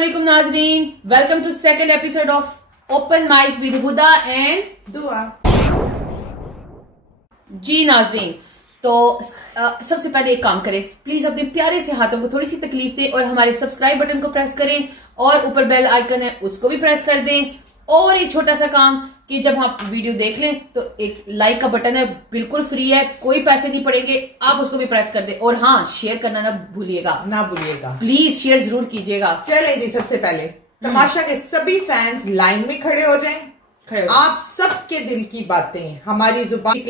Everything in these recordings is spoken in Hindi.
अस्सलाम वालेकुम नाजरीन, welcome to second episode of open mic with Huda and Dua. जी नाजरीन, तो सबसे पहले एक काम करें, प्लीज अपने प्यारे से हाथों को थोड़ी सी तकलीफ दें और हमारे सब्सक्राइब बटन को प्रेस करें और ऊपर बेल आइकन है उसको भी प्रेस कर दें। और एक छोटा सा काम कि जब आप वीडियो देख लें तो एक लाइक का बटन है, बिल्कुल फ्री है, कोई पैसे नहीं पड़ेंगे, आप उसको भी प्रेस कर दें। और हाँ, शेयर करना ना भूलिएगा प्लीज, शेयर जरूर कीजिएगा। चले जी, सबसे पहले तमाशा के सभी फैंस लाइन में खड़े हो जाएं। आप सबके दिल की बातें हमारी जुबान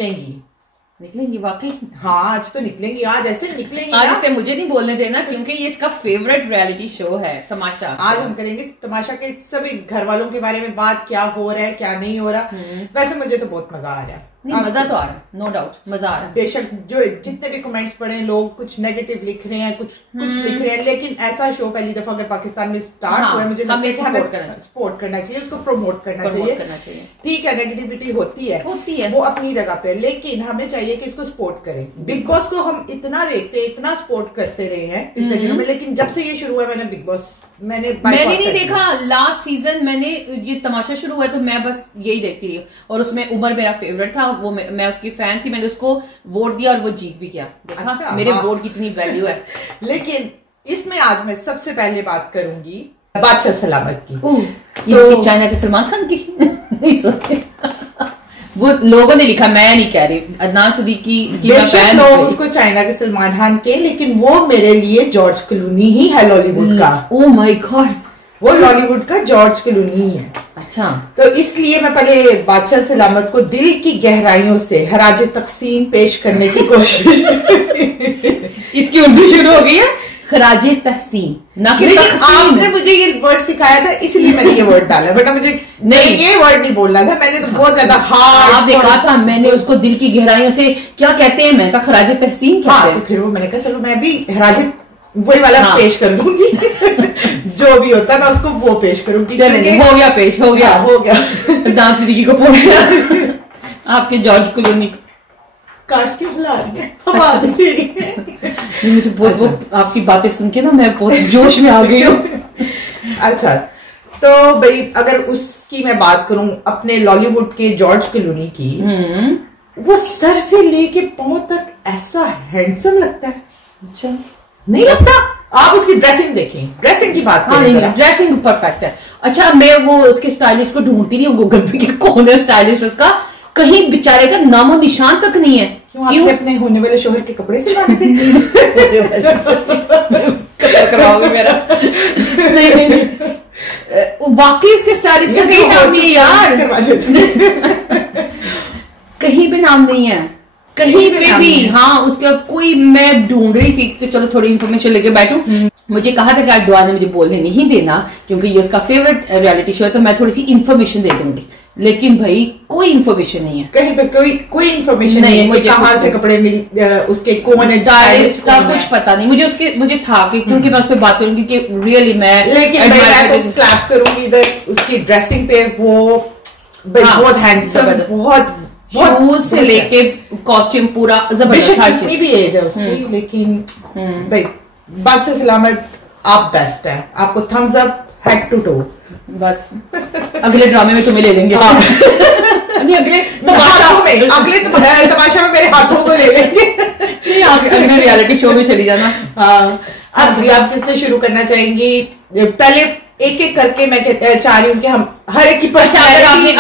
निकलेंगी वाकई। हाँ, आज तो निकलेंगी, आज ऐसे निकलेंगी। आज इसे मुझे नहीं बोलने देना क्योंकि ये इसका फेवरेट रियलिटी शो है तमाशा। आज हम करेंगे तमाशा के सभी घर वालों के बारे में बात, क्या हो रहा है क्या नहीं हो रहा। वैसे मुझे तो बहुत मजा आ रहा है। नहीं, मजा तो आ रहा है, नो डाउट मजा आ रहा है। बेशक जो जितने भी कमेंट्स पढ़े, लोग कुछ नेगेटिव लिख रहे हैं, कुछ लिख रहे हैं, लेकिन ऐसा शो पहली दफा अगर पाकिस्तान में स्टार्ट हुआ है, मुझे लगता है कि हमें सपोर्ट करना चाहिए, उसको प्रमोट करना चाहिए। ठीक है, नेगेटिविटी होती है वो अपनी जगह पे, लेकिन हमें चाहिए कि इसको सपोर्ट करें। बिग बॉस को हम इतना देखते, इतना सपोर्ट करते रहे हैं पिछले दिनों में, लेकिन जब से ये शुरू हुआ मैंने बिग बॉस मैंने नहीं देखा। लास्ट सीजन मैंने ये तमाशा शुरू हुआ तो मैं बस यही देखती रही और उसमें उमर मेरा फेवरेट था, वो मैं उसकी फैन थी, मैंने उसको वोट दिया और वो जीत भी गया। देखा अच्छा, मेरे वोट की इतनी वैल्यू है। लेकिन इसमें आज मैं सबसे पहले बात करूंगी बादशाह सलामत की। तो चाइना के सलमान खान की नहीं सोचते वो लोगों ने लिखा, मैं नहीं कह रही। अदनान सिद्दीकी की फैन लोग उसको चाइना के सलमान खान के, लेकिन वो मेरे लिए जॉर्ज क्लूनी ही है लॉलीवुड का। ओह माय गॉड, वो लॉलीवुड का जॉर्ज क्लूनी है। अच्छा, तो इसलिए मैं पहले बादशाह सलामत को दिल की गहराइयों से खराज तहसीन पेश करने की कोशिश इसकी उर्दू शुरू हो गई है, खराज तहसीन ना कि आपने मुझे ये वर्ड सिखाया था इसलिए मैंने ये वर्ड डाला, वरना मुझे नहीं ये वर्ड नहीं बोलना था। मैंने तो बहुत ज्यादा हार्ड देखा था, मैंने उसको दिल की गहराइयों से क्या कहते हैं, मैं कहा खराज तहसीन कहते हैं। तो फिर वो मैंने कहा चलो मैं भी खराज वही वाला पेश कर दूंगी जो भी होता है मैं उसको वो पेश करूंगी। हो गया पेश, हो गया अदनान सिद्दीकी को पहुंच गया आपके जॉर्ज क्लूनी कार्ड्स क्यों बुला रही है? मुझे बहुत वो आपकी बातें सुन के ना मैं बहुत जोश में आ गई हूँ। अच्छा, तो भाई अगर उसकी मैं बात करूं अपने लॉलीवुड के जॉर्ज क्लूनी की, वो सर से लेके पांव तक ऐसा हैंडसम लगता है। अच्छा, नहीं लगता? आप उसकी ड्रेसिंग देखें, ड्रेसिंग की बात करें। नहीं, ड्रेसिंग परफेक्ट है। अच्छा, मैं वो उसके स्टाइलिस्ट को ढूंढती नहीं हूँ गूगल पे कि कौन है स्टाइलिस्ट उसका, कहीं बेचारे का नामो निशान तक नहीं है। क्यों आपने अपने होने वाले शोहर के कपड़े सिलवाने थे? करवाओगे मेरा? नहीं, वाकई इसके स्टाइलिस्ट का कहीं नाम नहीं है यार, कहीं भी नाम नहीं है, कहीं पे भी। हाँ, उसके कोई मैं ढूंढ रही थी कि चलो थोड़ी इन्फॉर्मेशन लेके बैठूं। मुझे कहा था कि आज दुआ ने मुझे बोलने नहीं देना क्योंकि ये उसका फेवरेट रियलिटी शो है, तो मैं थोड़ी सी इन्फॉर्मेशन दे दूंगी, लेकिन भाई कोई इन्फॉर्मेशन नहीं है, कहीं पे कोई इन्फॉर्मेशन नहीं है। मुझे कहाँ से कपड़े मिल, उसके कौन स्टाइलिस्ट का कुछ पता नहीं मुझे था कि क्योंकि मैं उस पर बात करूंगी कि रियली मैं, लेकिन मैं तो क्लैप करूंगी इधर उसकी ड्रेसिंग पे। वो बहुत हैंडसम, बहुत शूज से लेके कॉस्ट्यूम पूरा जबरदस्त, हर चीज। भी एज है उसकी, लेकिन भाई बादशाह सलामत आप बेस्ट है, आपको thumbs up head to toe. बस अगले ड्रामे में तुम्हें ले लेंगे। नहीं, अगले तमाशा में मेरे हाथों को ले लेंगे। अगले रियलिटी शो में चली जाना। अब जी आप किससे शुरू करना चाहेंगी? पहले एक एक करके मैं चाह रही हूँ कि हम हर एक की पर्सनैलिटी,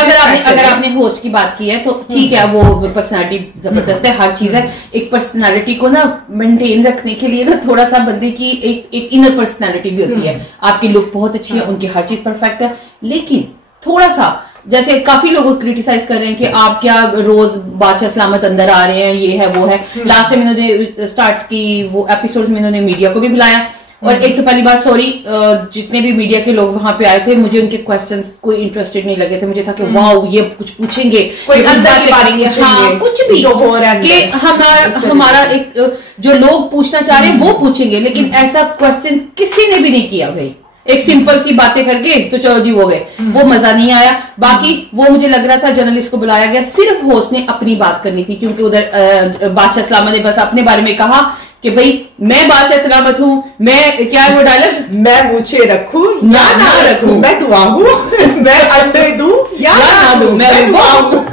अगर आपने होस्ट की बात की है तो ठीक है, वो पर्सनैलिटी जबरदस्त है, हर चीज है। एक पर्सनैलिटी को ना मेंटेन रखने के लिए ना थोड़ा सा बंदे की एक इनर पर्सनैलिटी भी होती है। आपकी लुक बहुत अच्छी है, उनकी हर चीज परफेक्ट है, लेकिन थोड़ा सा जैसे काफी लोग क्रिटिसाइज कर रहे हैं कि आप क्या रोज बादशाह सलामत अंदर आ रहे हैं, ये है वो है। लास्ट टाइम इन्होंने स्टार्ट की वो एपिसोड्स में इन्होंने मीडिया को भी बुलाया, और एक तो पहली बात, सॉरी जितने भी मीडिया के लोग वहां पे आए थे, मुझे उनके क्वेश्चंस कोई इंटरेस्टेड नहीं लगे थे। मुझे था कि वाओ ये कुछ पूछेंगे, कोई अंदर की बात पूछेंगे, हाँ, कुछ भी जो हो रहा है कि हमारा एक जो लोग पूछना चाह रहे हैं वो पूछेंगे, लेकिन ऐसा क्वेश्चन किसी ने भी नहीं किया भाई। एक सिंपल सी बातें करके तो चलो जी हो गए, वो मजा नहीं आया। बाकी वो मुझे लग रहा था जर्नलिस्ट को बुलाया गया, सिर्फ होस्ट ने अपनी बात करनी थी, क्योंकि उधर बादशाह सलामत ने बस अपने बारे में कहा कि भाई मैं बादशाह सलामत हूँ, मैं क्या है वो डायलॉग, मैं मुझे रखूं या ना रखूं, मैं दुआ हूँ, मैं अंडे दूं या ना दूं, मैं दुआ हूँ।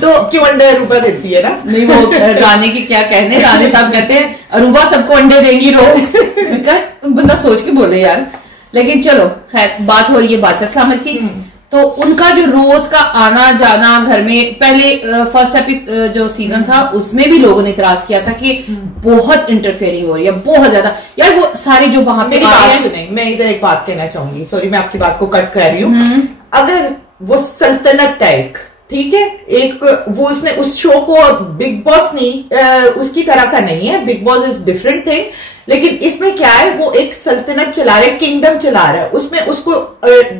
तो क्यों अंडे अरूबा देती है ना? नहीं, वो रानी की क्या कहने, रानी साहब कहते हैं अरूबा सबको अंडे देंगी रोज। बंदा सोच के बोले यार। लेकिन चलो खैर, बात हो रही है बादशाह सलामत की। तो उनका जो रोज का आना जाना घर में, पहले फर्स्ट एपिसोड जो सीजन था उसमें भी लोगों ने इतराज किया था कि बहुत इंटरफेयरिंग हो रही है, बहुत ज्यादा यार। वो सारे जो वहां पे आ रहे हैं, मैं इधर एक बात कहना चाहूंगी, सॉरी मैं आपकी बात को कट कर रही हूँ। अगर वो सल्तनत टाइप, ठीक है, एक वो उसने उस शो को बिग बॉस नहीं उसकी तरह का नहीं है, big boss is different thing. लेकिन इसमें क्या है, वो एक सल्तनत चला रहा है, किंगडम चला रहा है, उसमें उसको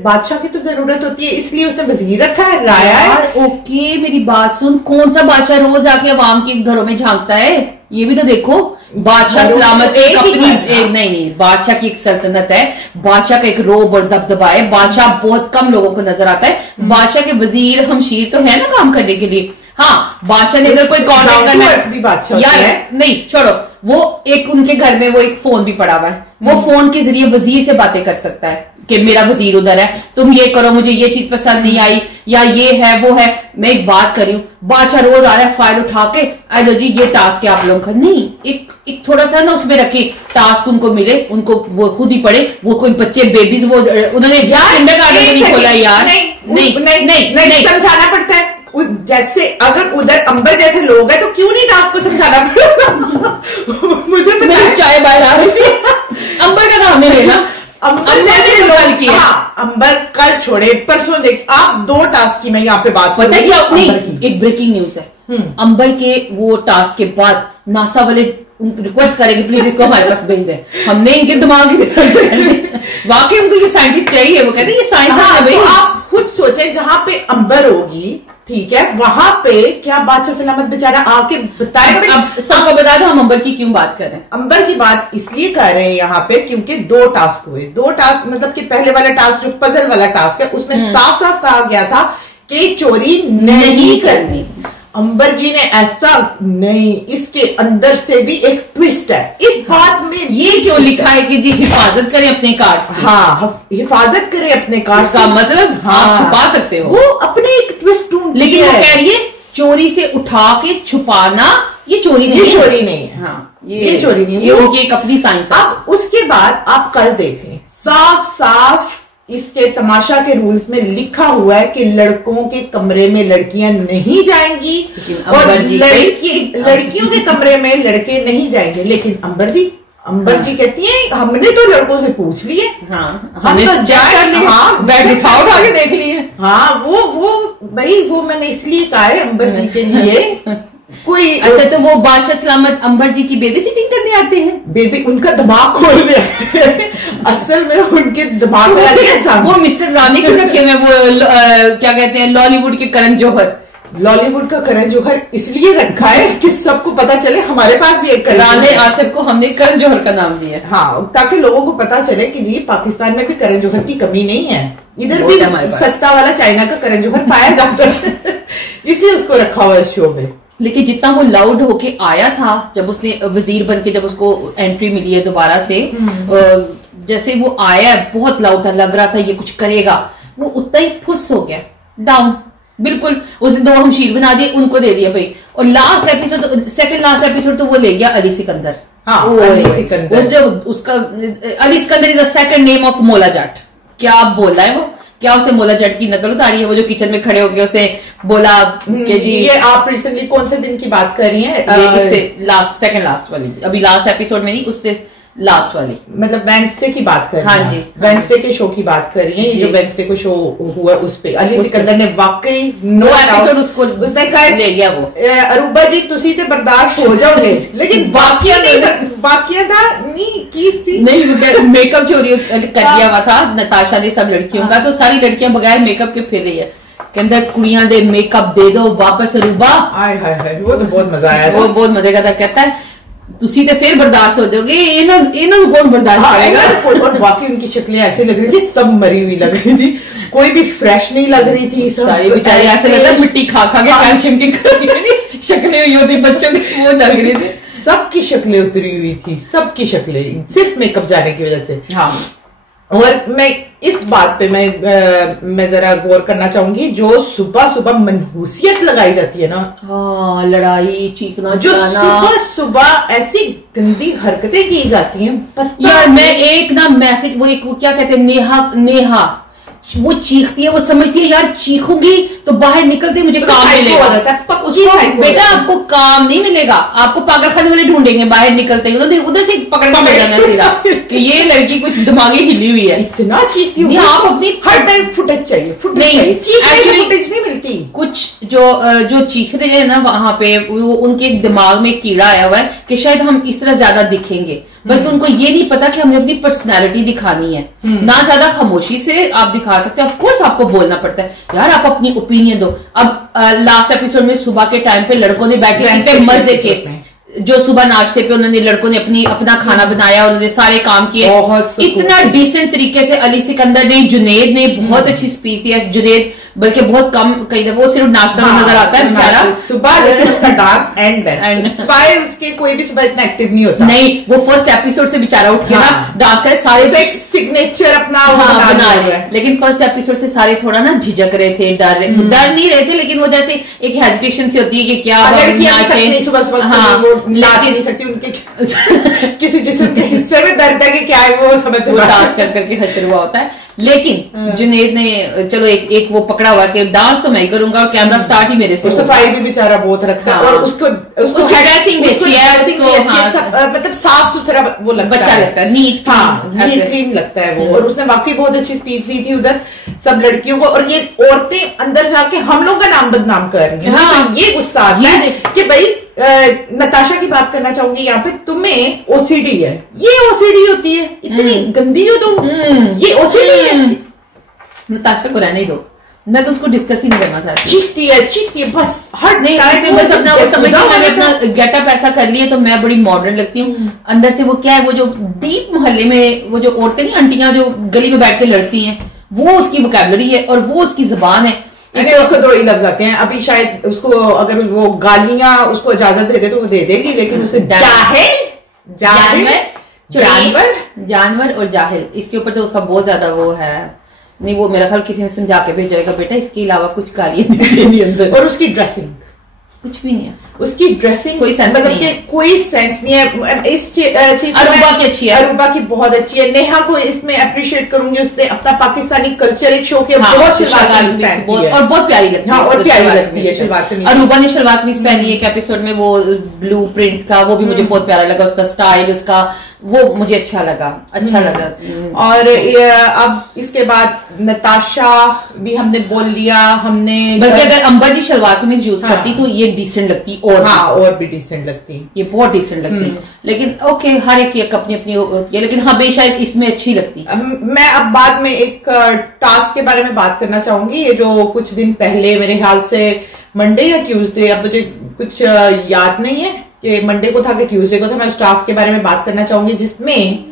बादशाह की तो जरूरत होती है, इसलिए उसने वजीर रखा है, राया है। ओके मेरी बात सुन, कौन सा बादशाह रोज आके अवाम के घरों में झांकता है? ये भी तो देखो, बादशाह सलामत एक अपनी नहीं, बादशाह की एक सल्तनत है, बादशाह का एक रोब और दबदबा है, बादशाह बहुत कम लोगों को नजर आता है। बादशाह के वजीर हमशीर तो है ना काम करने के लिए। हाँ, बादशाह ने अगर कोई कॉन्टेक्ट करना है यार, नहीं छोड़ो, वो एक उनके घर में वो एक फोन भी पड़ा हुआ है, वो फोन के जरिए वजीर से बातें कर सकता है कि मेरा वजीर उधर है, तुम ये करो, मुझे ये चीज पसंद नहीं आई, या ये है वो है। मैं एक बात कर रही हूँ, बादशाह रोज आ रहा है फाइल उठा के, आइलो जी ये टास्क है आप लोगों का, नहीं, एक थोड़ा सा ना उसमें रखे, टास्क उनको मिले, उनको वो खुद ही पढ़े। वो कोई बच्चे बेबीज वो उन्होंने किंडरगार्टन नहीं खोला यार, नहीं समझाना पड़ता है। जैसे अगर उधर अंबर जैसे लोग हैं तो क्यों नहीं टास्क को समझाना पड़ेगा? मुझे चाय बाहर आ रही थी, अंबर का नाम है लेना, अंबर ने लोग किया। अंबर कल छोड़े, परसों देख आप 2 टास्क की मैं यहाँ पे बात पता है क्या? नहीं, एक ब्रेकिंग न्यूज है, अंबर के वो टास्क के बाद नासा वाले रिक्वेस्ट करेंगे प्लीज इसको हमारे पास भेज दें, हमने इनके दिमाग की रिसर्च करनी। वाकई उनको ये साइंटिस्ट चाहिए, वो कहते हैं ये साइंस है भाई। आप खुद सोचें, जहां पे अंबर होगी, ठीक है, वहां पे क्या बादशाह सलामत बेचारा आके बताएगा? अब सबको बता दो हम अंबर की क्यों बात कर रहे हैं। अंबर की बात इसलिए कर रहे हैं यहाँ पे क्योंकि 2 टास्क हुए। 2 टास्क मतलब कि पहले वाला टास्क जो पजल वाला टास्क है, उसमें साफ साफ कहा गया था कि चोरी नहीं करनी। अंबर जी ने ऐसा नहीं, इसके अंदर से भी एक ट्विस्ट है इस बात में। ये क्यों लिखा है कि जी हिफाजत करें अपने कार्ड्स की? हाँ, हिफाजत करें अपने कार्ड्स का मतलब हाँ, छुपा सकते हो, वो अपने एक ट्विस्ट ढूंढ, लेकिन वो कह रही है चोरी से उठा के छुपाना ये चोरी नहीं, ये चोरी नहीं है। हाँ, ये चोरी नहीं है, ये उनकी एक अपनी साइंस है। अब उसके बाद आप कल देखें, साफ साफ इसके तमाशा के रूल्स में लिखा हुआ है कि लड़कों के कमरे में लड़कियां नहीं जाएंगी और लड़कियों के कमरे में लड़के नहीं जाएंगे। लेकिन अंबर जी कहती हैं हमने तो लड़कों से पूछ लिए, हमने तो चेक कर लिए, बैठा उठा के देख लिए। हाँ, वो भाई वो मैंने इसलिए कहा है अंबर जी के लिए कोई। अच्छा, तो वो बादशाह सलामत अंबर जी की बेबी सिटिंग करने आते हैं? बेबी उनका दिमाग खोलने आते हैं। असल में उनके दिमाग में वो मिस्टर रानी को रखे हुए, वो क्या कहते हैं, लॉलीवुड के करण जौहर। लॉलीवुड का करण जौहर इसलिए रखा है कि सबको पता चले हमारे पास भी एक राणे आसिफ को हमने करण जौहर का नाम दिया। हाँ, ताकि लोगों को पता चले कि जी पाकिस्तान में भी करण जौहर की कमी नहीं है, इधर भी सस्ता वाला चाइना का करण जौहर पाया जाता है, इसलिए उसको रखा हुआ है शो में। लेकिन जितना वो लाउड होके आया था जब उसने वजीर बन के, जब उसको एंट्री मिली है दोबारा से, जैसे वो आया बहुत लाउड था, लग रहा था ये कुछ करेगा, वो उतना ही फुस हो गया, डाउन बिल्कुल। उसने 2 हमशीर बना दिए, उनको दे दिया भाई। और last episode, second last episode तो वो ले गया अली सिकंदर। हाँ, अली सिकंदर उसका Ali Sikandar is the second name of मोला जट। क्या बोला है वो, क्या उसे मोला जट की नकल उतारी है? वो जो किचन में खड़े होके उसे बोला कि जी, ये आप रिसेंटली कौन से दिन की बात कर रही हैं? इससे सेकंड लास्ट वाली, अभी लास्ट एपिसोड में नहीं, उससे लास्ट वाली, मतलब वेडनेसडे की बात कर रही हैं? हाँ जी, वेडनेसडे के शो की बात कर रही है। जो वेडनेसडे को शो हुआ उस पे अली सिकंदर ने वाकई नो एपिसोड उसने कहा ले लिया। वो अरूबा जी तुसी ते बर्दाश्त हो जाओगे, लेकिन बाकिया नहीं की नहीं, मेकअप चोरी कर दिया हुआ था नताशा ने सब लड़कियों का, तो सारी लड़कियां बगैर मेकअप के फिर रही है, कहता कुड़ियां दे मेकअप दे दो वापस अरूबा। वो तो बहुत मजा आया, वो बहुत मजे का था। कहता है तुसी तो फिर बर्दाश्त हो जाओगे, इन्होंने कौन बर्दाश्त करेगा? और बाकी उनकी शक्लें ऐसे लग रही थी, सब मरी हुई लग रही थी, कोई भी फ्रेश नहीं लग रही थी, सारी बेचारी ऐसे लग रहा मिट्टी खा खा के कैल्शियम की शक्लें हुई होती बच्चों की, वो लग रही थी। सबकी शक्लें उतरी हुई थी, सबकी शक्लें, सिर्फ मेकअप जाने की वजह से। हाँ, और मैं इस बात पे मैं जरा गौर करना चाहूंगी, जो सुबह सुबह मनहूसियत लगाई जाती है ना, हाँ, लड़ाई, चीखना, जो सुबह सुबह ऐसी गंदी हरकतें की जाती हैं। यार मैं एक ना मैसेज, वो क्या कहते हैं, नेहा वो चीखती है, वो समझती है यार चीखूंगी तो बाहर निकलते मुझे काम मिलेगा। उसको बेटा आपको काम नहीं मिलेगा, आपको पागलखाने वाले ढूंढेंगे बाहर निकलते ही, उधर से पकड़ के ले जाना सीधा कि ये लड़की कुछ दिमागी हिली हुई है। इतना चीखती हूँ, आप अपनी हर टाइम फुटेज चाहिए, फुटेज नहीं मिलती। कुछ जो चीख रहे हैं ना वहां पे, वो उनके दिमाग में कीड़ा आया हुआ है कि शायद हम इस तरह ज्यादा दिखेंगे, बल्कि उनको ये नहीं पता कि हमने अपनी पर्सनैलिटी दिखानी है। ना ज्यादा खामोशी से आप दिखा सकते हैं, ऑफ कोर्स आपको बोलना पड़ता है यार, आप अपनी ओपिनियन दो। अब लास्ट एपिसोड में सुबह के टाइम पे लड़कों ने बैठे कितने मजे के, जो सुबह नाश्ते पे उन्होंने लड़कों ने अपना खाना बनाया, उन्होंने सारे काम किए, इतना डिसेंट तरीके से। अली सिकंदर ने, जुनेद ने बहुत अच्छी स्पीच दी है। जुनेद बल्कि बहुत कम, कई दफा वो सिर्फ नाश्ता में नजर आता है बेचारा सुबह, लेकिन उसका डांस एंड उसके कोई भी सुबह इतना एक्टिव नहीं होता। नहीं, वो फर्स्ट एपिसोड से बेचारा उठ के ना डांस करे, सारे तो एक सिग्नेचर अपना बना रहे हैं। लेकिन फर्स्ट एपिसोड से सारे थोड़ा ना झिझक रहे थे, डर नहीं रहे थे, लेकिन वो जैसे एक हेजिटेशन सी होती है कि क्या सुबह सुबह नाच नहीं सकती, उनके किसी जिस्म के हिस्से में दर्द है कि क्या है वो समझ, वो डांस करके हशर हुआ होता है। लेकिन जुनेद ने चलो एक वो पकड़ा हुआ कि डांस तो मैं ही करूंगा और कैमरा स्टार्ट ही मेरे से। सफाई भी बेचारा बहुत रखता है, और उसको ड्रेसिंग भी अच्छी है, मतलब साफ सुथरा वो लगता है, बच्चा लगता है, नीट क्लीन लगता है वो। और उसने वाकई बहुत अच्छी स्पीच दी थी उधर सब लड़कियों को, और ये औरतें अंदर जाके हम लोग का नाम बदनाम कर रही है। तो ये गुस्सा आता है कि भाई नताशा की बात करना चाहूंगी यहाँ पे, तुम्हें ओसीडी है, ये ओसीडी होती है, इतनी गंदी हो तुम, ये ओसीडी है। नताशा को रहने दो, मैं तो उसको डिस्कस ही नहीं करना चाहती। चीखती है बस, हर नहीं, बस अपना वो समझ मैंने अपना गेटअप ऐसा कर लिया तो मैं बड़ी मॉडर्न लगती हूँ। अंदर से वो क्या है, वो जो डीप मोहल्ले में वो जो औरतें नहीं, आंटियां जो गली में बैठ के लड़ती हैं, वो उसकी वोकैबुलरी है और वो उसकी जुबान है। उसको दो ही लफ्ज आते हैं। अभी शायद उसको अगर वो गालियां उसको इजाजत दे दे तो वो दे देगी, लेकिन उसको जानवर और जाहिल, इसके ऊपर तो उसका बहुत ज्यादा वो है। नहीं, वो मेरा ख्याल किसी ने समझा के भेजेगा, बेटा इसके अलावा कुछ गालियां नहीं अंदर। और उसकी ड्रेसिंग कुछ भी नहीं है, उसकी ड्रेसिंग कोई सेंस मतलब कि कोई सेंस नहीं है। इस चीज अरूबा की अच्छी है, अरूबा की बहुत अच्छी है। नेहा को इसमें अप्रिशिएट करूंगी, उसने अपना पाकिस्तानी कल्चर एक शो के बहुत शलवार कमीज पहनी है और बहुत प्यारी लगती है। और प्यारी लगती है शलवार कमीज। अरूबा ने शलवार कमीज पहनी है एक एपिसोड में, वो ब्लू प्रिंट का, वो भी मुझे बहुत प्यारा लगा, उसका स्टाइल, उसका वो मुझे अच्छा लगा। और अब इसके बाद नताशा भी हमने बोल लिया, हमने बल्कि अगर अंबर जी शलवार कमीज यूज करती तो ये डिसेंट लगती, और भी डिसेंट लगती, ये बहुत डिसेंट लगती। लेकिन ओके, हर एक की अपनी अपनी होती है, लेकिन हाँ बेशायद इसमें अच्छी लगती। मैं अब बाद में एक टास्क के बारे में बात करना चाहूंगी, ये जो कुछ दिन पहले मेरे ख्याल से मंडे या ट्यूसडे, अब मुझे कुछ याद नहीं है कि मंडे को था कि ट्यूसडे को था, मैं उस टास्क के बारे में बात करना चाहूंगी जिसमें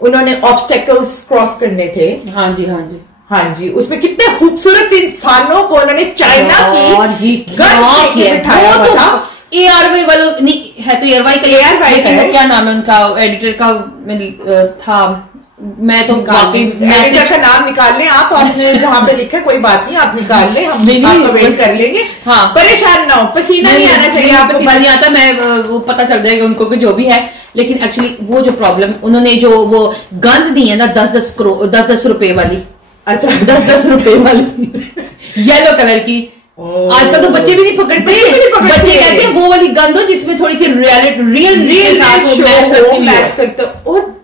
उन्होंने ऑब्स्टेकल्स क्रॉस करने थे। हाँ जी, उसमें कितने खूबसूरत इंसानों को उन्होंने चाइना की बिठाया हुआ था। ARY वालों नहीं है तो ARY का क्या नाम है उनका, एडिटर का था, मैं तो एडिटर का नाम निकाल लें आप, आपने जहां पे लिखा है कोई बात नहीं, आप निकाल लें, हम आपका वेट कर लेंगे। हाँ, परेशान ना हो, पसीना नहीं आना चाहिए आपको, पसीना नहीं आता, मैं वो पता चल जाएगा उनको कि जो भी है। लेकिन एक्चुअली वो जो प्रॉब्लम उन्होंने जो वो गन्स दी है ना 10-10 रुपए वाली, अच्छा 10-10 रुपए वाली येलो कलर की, आजकल तो बच्चे भी नहीं पकड़ते, बच्चे कहते हैं वो वाली गन दो जिसमें थोड़ी सी रियल के साथ मैच करते। और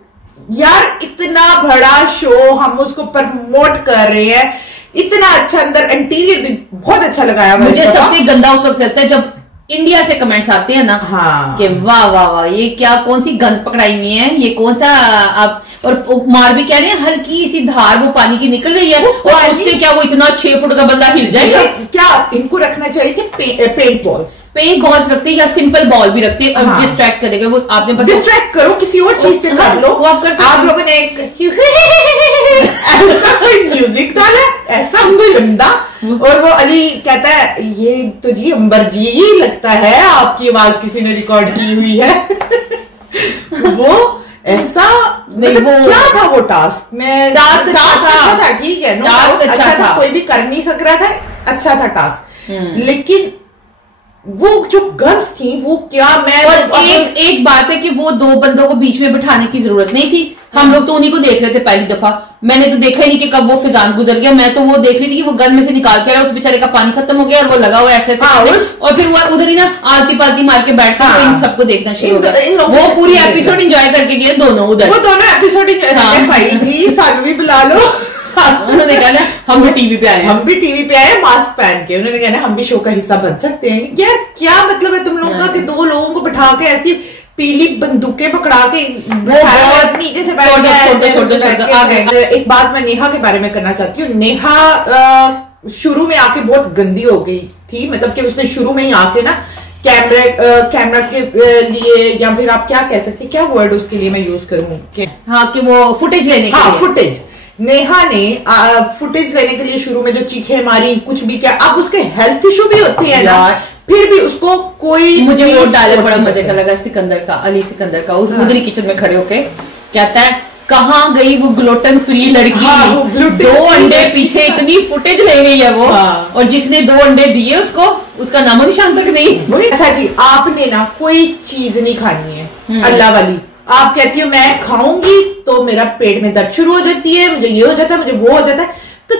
यार इतना बड़ा शो हम उसको प्रमोट कर रहे हैं, इतना अच्छा अंदर इंटीरियर भी बहुत अच्छा लगाया। मुझे सबसे गंदा उस वक्त लगता है जब इंडिया से कमेंट्स आते हैं ना, हाँ, कि वाह वाह वाह ये क्या कौन सी गन्स पकड़ाई हुई है, ये कौन सा आप, और मार भी कह रहे हैं हल्की सी धार वो पानी की निकल रही है, और उससे क्या वो इतना 6 फुट का बंदा हिल जाएगा। क्या इनको रखना चाहिए कि पेंट बॉल्स रखते हैं या सिंपल बॉल भी रखते हैं, हाँ, डिस्ट्रैक्ट करेगा वो, आपने बस डिस्ट्रैक्ट करो किसी और चीज से कर लो, वो आप कर सकते। आप लोगों ने एक ऐसा कोई म्यूजिक डाला ऐसा गंदा, और वो अली कहता है ये तो जी अंबर जी ही लगता है आपकी आवाज किसी ने रिकॉर्ड की हुई है। वो ऐसा मतलब वो क्या था वो टास्क में, टास्क अच्छा था, ठीक है, अच्छा था, कोई भी कर नहीं सक रहा था, अच्छा था टास्क, लेकिन वो जो गन्स थी वो क्या, मैं और एक बात है कि वो दो बंदों को बीच में बिठाने की जरूरत नहीं थी, हम लोग तो उन्हीं को देख रहे थे पहली दफा, मैंने तो देखा ही नहीं कि कब वो फिजान गुजर गया, मैं तो वो देख रही थी कि वो गन में से निकाल के आया, उस बेचारे का पानी खत्म हो गया और वो लगा हुआ ऐसे और फिर वो उधर ही ना आलती पालती मार के बैठ कर इन सबको देखना शुरू हो गया, वो पूरी एपिसोड एंजॉय करके गए दोनों उधर, वो दोनों एपिसोड एंजॉय थी, सानू भी बुला लो, उन्होंने कहा ना हम भी टीवी पे आए, हम भी टीवी पे आए मास्क पहन के, उन्होंने कहा हम भी शो का हिस्सा बन सकते हैं, यार क्या मतलब है तुम लोगों का कि दो लोगों को बिठा के ऐसी पीली बंदूकें पकड़ा के नीचे से बैठ गया। एक बात मैं नेहा के बारे में करना चाहती हूँ, नेहा शुरू में आके बहुत गंदी हो गई थी, मतलब कि उसने शुरू में ही आके ना कैमरा के लिए, या फिर आप क्या कह सकते, क्या वर्ड उसके लिए मैं यूज करूँ कि वो फुटेज लेने के लिए, फुटेज, नेहा ने फुटेज लेने के लिए शुरू में जो चीखें मारी, कुछ भी क्या, अब उसके हेल्थ इशू भी होती है ना, फिर भी उसको कोई, मुझे वो डायलॉग बड़ा मजे का लगा सिकंदर का, अली सिकंदर का, उस उधर किचन में खड़े होके कहता है कहाँ गई वो ग्लूटेन फ्री लड़की, 2 अंडे पीछे इतनी फुटेज ले गई है वो, और जिसने 2 अंडे दिए उसको उसका नामो निशान तक नहीं। अच्छा जी, आपने ना कोई चीज नहीं खानी है अल्लाह वाली, आप कहती हो मैं खाऊंगी तो मेरा पेट में दर्द शुरू हो जाती है, मुझे ये हो जाता है, मुझे वो हो जाता है, तो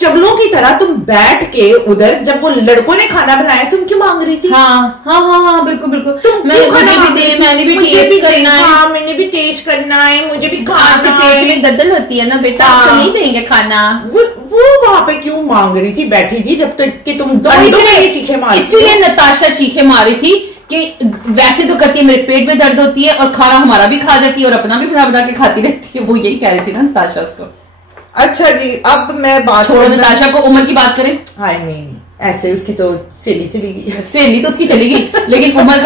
चवलों की तरह तुम बैठ के उधर, जब वो लड़कों ने खाना बनाया तुम क्यों मांग रही थी? हाँ बिल्कुल बिल्कुल, मैंने भी टेस्ट करना है, हाँ मैंने भी टेस्ट करना है, मुझे भी खाना है, पेट में दर्द होती है ना बेटा, आपको नहीं देंगे खाना, वो वहां पे क्यों मांग रही थी, बैठी थी जब तक कि तुम चीखे मारी, इसीलिए नताशा चीखे मारी थी कि वैसे तो करती है मेरे पेट में दर्द होती है और खाना हमारा भी खा जाती है और अपना भी बना के खाती रहती है, वो यही कह रही थी ना नताशा उसको। अच्छा जी, अब मैं बात छोड़ो नताशा को, उमर की बात करें। हाँ नहीं, ऐसे उसकी तो सहेली चली गई, सहेली तो उसकी चली गई, लेकिन उमर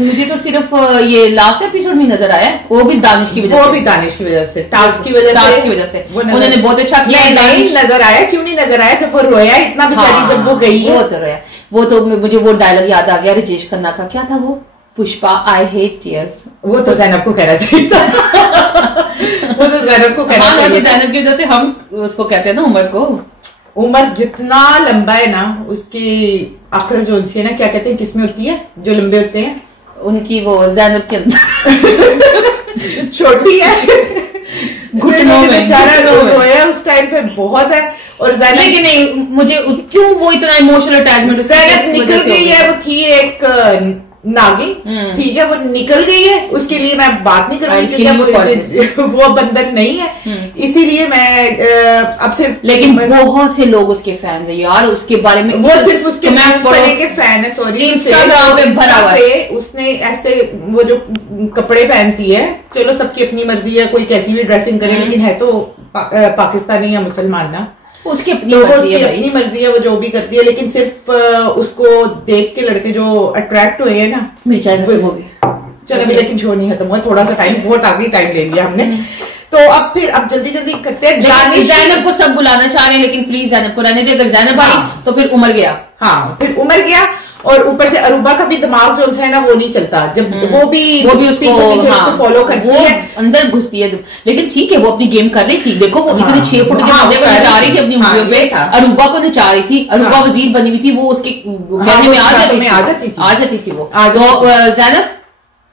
मुझे तो सिर्फ ये लास्ट एपिसोड में नजर आया, वो भी दानिश की वजह से, वो भी दानिश की वजह से, टास्क की वजह से उन्होंने बहुत अच्छा किया। नहीं नजर आया, क्यों नहीं नजर आया, जब वो रोया इतना बेचारी, जब वो गई है वो तो रोया, वो तो मुझे वो डायलॉग याद आ गया राजेश खन्ना का, क्या था वो, पुष्पा आई हेट टीयर्स, वो तो ज़ैनब को कहना चाहिए था वो तो ज़ैनब को कहना चाहिए था, ज़ैनब की वजह से हम उसको कहते हैं ना उमर को, उमर जितना लंबा है ना उसकी अकल जो है ना, क्या कहते हैं किसमें होती है जो लंबे होते हैं, उनकी वो ज़ैनब के अंदर छोटी है, घुटनों में बेचारा रोया उस टाइम पे बहुत है, और लेकिन नहीं मुझे क्यों वो इतना इमोशनल अटैचमेंट, ज़ैनब निकल गई है, वो थी एक नागी, ठीक है, वो निकल गई है, उसके लिए मैं बात नहीं करूंगी क्योंकि वो बंदर नहीं है, इसीलिए मैं अब सिर्फ, लेकिन बहुत से लोग उसके फैन है यार, उसके बारे में वो सिर्फ उसके के फैन है, सॉरी इंस्टाग्राम पे भरा हुआ है, उसने ऐसे वो जो कपड़े पहनती है, चलो सबकी अपनी मर्जी है, कोई कैसी भी ड्रेसिंग करे, लेकिन है तो पाकिस्तानी या मुसलमान ना, उसकी अपनी मर्जी है, वो जो भी करती है, लेकिन सिर्फ उसको देख के लड़के जो अट्रैक्ट हुए हैं ना, चलो लेकिन शो नहीं खत्म हुआ, थोड़ा सा टाइम, बहुत आगे टाइम ले लिया हमने, तो अब जल्दी जल्दी करते हैं। ज़ैनब को सब बुलाना चाह रहे हैं, लेकिन प्लीज ज़ैनब को रहने दे, अगर ज़ैनब आई तो फिर उमर गया, हाँ फिर उमर गया, और ऊपर से अरूबा का भी दिमाग जो है ना वो नहीं चलता, जब वो भी उसको फॉलो करती है, अंदर घुसती है, लेकिन ठीक है वो अपनी गेम कर रही थी, देखो वो इतने 6 फुट के बंदे को नचा रही थी अपनी उंगलियों पे, अरूबा को नचा रही थी, अरूबा वजीर बनी हुई थी, वो उसके कहने में आ जाती थी वो, तो ज़ैनब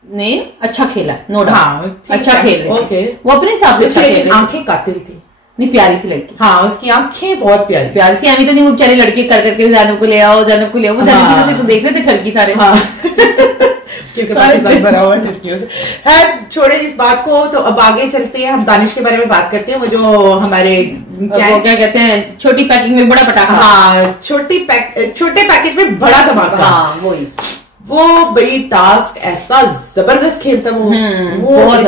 ने अच्छा खेला, नो डाउट अच्छा खेल रही, वो अपने हिसाब से आंखें कातिल थी, नहीं प्यारी थी लड़की, हाँ उसकी आंखें बहुत प्यारी थी, अभी तो नहीं वो बेचारे लड़के कर करके ज़ैनब को ले आओ, वो ज़ैनब की वजह से तो देख रहे थे ठरकी सारे, भरा हुआ ठरकियों से। छोड़े इस बात को, तो अब आगे चलते हैं, हम दानिश के बारे में बात करते हैं, वो जो हमारे क्या कहते हैं, छोटी पैकिंग में बड़ा पटाखा, हाँ छोटे पैकेज में बड़ा धमाका, हाँ वही, वो बड़ी टास्क ऐसा जबरदस्त खेलता वो बहुत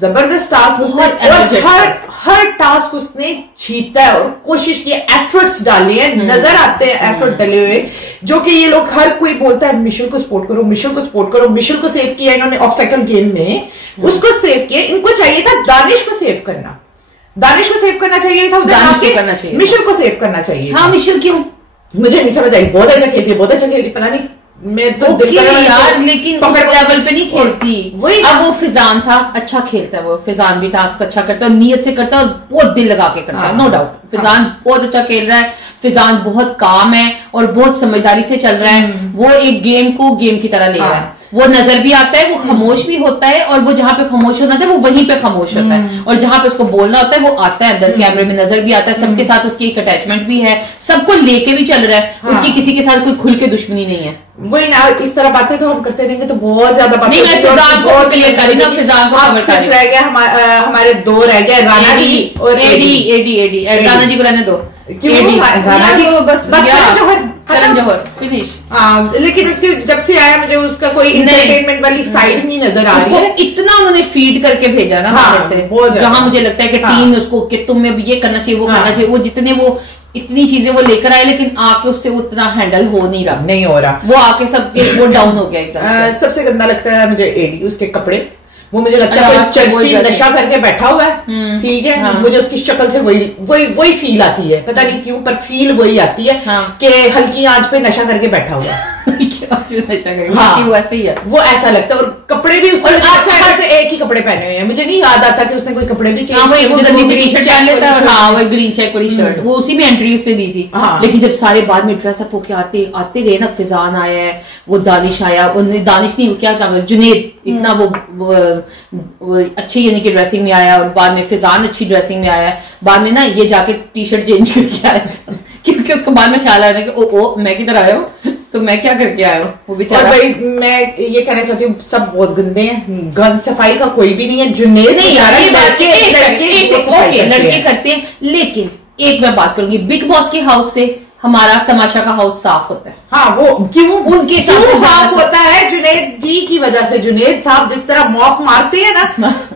जबरदस्त टास्क, हर टास्क उसने जीता है और कोशिश की, एफर्ट्स डाले हैं, नजर आते हैं एफर्ट डाले हुए, जो कि ये लोग हर कोई बोलता है मिशेल को सपोर्ट करो, मिशेल को सपोर्ट करो, मिशेल को सेव किया इन्होंने ऑब्स्टेकल गेम में, उसको सेव किया, इनको चाहिए था दानिश को सेव करना, दानिश को सेव करना चाहिए था, मिशेल को सेव करना चाहिए, हाँ मिशेल क्यों मुझे नहीं समझ आई, बहुत अच्छा खेलती है, बहुत अच्छा खेलती, पता नहीं मैं तो यार, लेकिन उस लेवल पे नहीं खेलती। अब वो फिजान था, अच्छा खेलता है वो, फिजान भी टास्क अच्छा करता है, नियत से करता है और बहुत दिल लगा के करता है, नो डाउट। फिजान बहुत अच्छा खेल रहा है, फिजान बहुत काम है और बहुत समझदारी से चल रहा है। वो एक गेम को गेम की तरह ले रहा है, वो नजर भी आता है, वो खामोश भी होता है, और वो जहां पे खामोश होना था वो वहीं पे खामोश होता है, और जहां पे उसको बोलना होता है वो आता है अंदर, कैमरे में नजर भी आता है, सबके साथ उसकी एक अटैचमेंट भी है, सबको लेके भी चल रहा है, उसकी किसी के साथ कोई खुल के दुश्मनी नहीं है। वही ना, इस तरह बातें तो हम करते रहेंगे तो बहुत ज्यादा बातें। नहीं, मैं फिजान को क्लियर कर रही हूं, फिजान को खबर कर रह गया, हमारे दो रह गए, राना जी और एडी। राना जी को रहने दो, राना जी बस करण जौहर फिनिश। लेकिन उसके जब से आया मुझे उसका कोई एंटरटेनमेंट वाली साइड नहीं नजर आ रही है। इतना उन्होंने फीड करके भेजा ना से, जहां मुझे लगता है कि टीम उसको कि तुम्हें ये करना चाहिए, वो करना चाहिए, वो जितने वो इतनी चीजें वो लेकर आए, लेकिन आके उससे उतना हैंडल हो नहीं हो रहा। वो आके सबके वो डाउन हो गया एकदम। सबसे गंदा लगता है मुझे एडी, उसके कपड़े, वो मुझे लगता है कोई चर्ची नशा करके बैठा हुआ है, ठीक है। मुझे उसकी शक्ल से वही फील आती है, पता नहीं क्यों, पर फील वही आती है कि हल्की आंच पे नशा करके बैठा हुआ है। नशा करके वो ऐसे ही है, वो ऐसा लगता है। और कपड़े भी उसने एक ही कपड़े पहने हुए हैं, मुझे नहीं याद आता कि उसने कोई कपड़े भी चाहिए। वही ग्रीन चेक वाली शर्ट, वो उसी में एंट्री उसने दी थी। लेकिन जब सारे बाद में ड्रेसअप होके आते गए ना, फिजान आया है, वो दानिश आया, दानिश नहीं, क्या नाम है, जुनेद, इतना वो अच्छी यानी कि ड्रेसिंग में आया, और बाद में फिजान अच्छी ड्रेसिंग में आया, बाद में ना ये जाके टी शर्ट चेंज करके आया क्योंकि उसको बाद में ख्याल आ रहा है कि ओ मैं किधर आया हूँ, तो मैं क्या करके आया हूँ। वो बेचारा, भाई मैं ये कहना चाहती हूँ, सब बहुत गंदे हैं, गंद सफाई का कोई भी नहीं है। जुनेद नहीं यार, लड़के करते हैं, लेकिन एक मैं बात करूंगी, बिग बॉस के हाउस से हमारा तमाशा का हाउस साफ होता है। हाँ, वो क्यों उनके साफ होता है? जुनेद जी की वजह से। जुनेद साहब जिस तरह मॉक मारते हैं ना,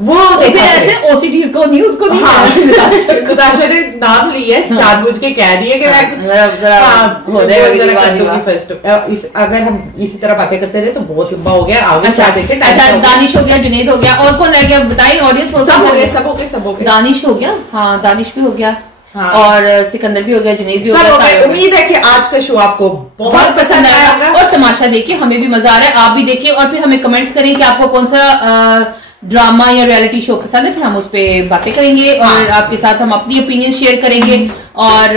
वो ऐसे ओसीडी को नहीं, उसको नहीं। खुदाशा ने नाम लिया, जानबूझ के कह दिए कि अगर हम इसी तरह बातें करते रहे तो बहुत लंबा हो गया। आगे क्या देखे, दानिश हो गया, जुनेद हो गया, और कौन रह गया बताइए ऑडियंस? सब हो गए। दानिश हो गया, हाँ दानिश भी हो गया, और सिकंदर भी हो गया, जुनेद भी हो गया। उम्मीद है कि आज का शो आपको बहुत पसंद आया, और तमाशा देखिए, हमें भी मजा आ रहा है, आप भी देखिए, और फिर हमें कमेंट्स करें कि आपको कौन सा ड्रामा या रियलिटी शो पसंद है, फिर हम उस पर बातें करेंगे, और आपके साथ हम अपनी ओपिनियन शेयर करेंगे, और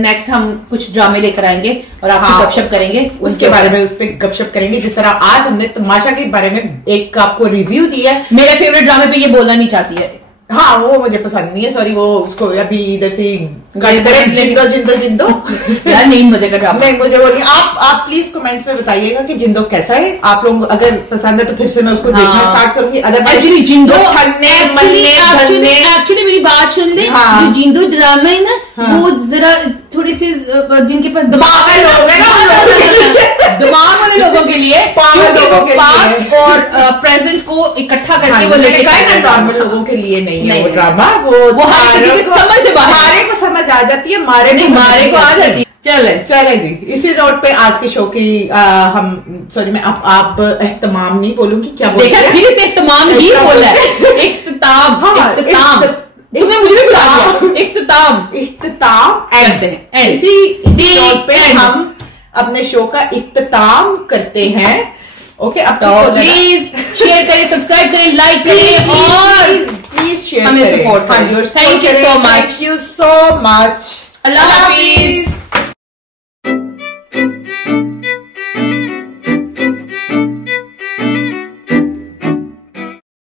नेक्स्ट हम कुछ ड्रामे लेकर आएंगे और आपसे गपशप करेंगे, उसके बारे में, उस पर गपशप करेंगे। जिस तरह आज हमने तमाशा के बारे में एक आपको रिव्यू दिया है। मेरे फेवरेट ड्रामे पे ये बोलना नहीं चाहती है, हाँ वो मुझे पसंद नहीं है, सॉरी, वो उसको अभी इधर से जिंदो यार, नहीं मजे का ड्रामा, नहीं मुझे वो नहीं। आप प्लीज कमेंट्स में बताइएगा कि जिंदो कैसा है। आप लोग अगर पसंद है तो फिर से मैं उसको देखना स्टार्ट करूंगी। एक्चुअली जिंदो, एक्चुअली मेरी बात सुन ले, जो जिंदो ड्रामा है ना, वो जरा थोड़ी सी जिनके पास दिमाग वाले लोगों के लिए, पास्ट और प्रेजेंट को इकट्ठा करके वो लेके, नॉर्मल लोगों के लिए नहीं है वो ड्रामा। वो समझ से बाहर, मारे को समझ आ जाती है, मारे को आ जाती है। चले जी, इसी नोट पे आज के शो की हम, सॉरी मैं आप एहतमाम नहीं बोलूंगी, क्या बोलते हैं, फिर से एहतमाम ही बोला है, इख्तिताम तुमने मुझे भी बुला दिया, इख्तिताम करते हैं। इसी नोट पे हम अपने शो का इख्तिताम करते हैं। ओके, अब तो प्लीज शेयर करें, सब्सक्राइब करें, लाइक करें, और प्लीज शेयर हमें सपोर्ट करें। Thank you so much. Allah Hafiz.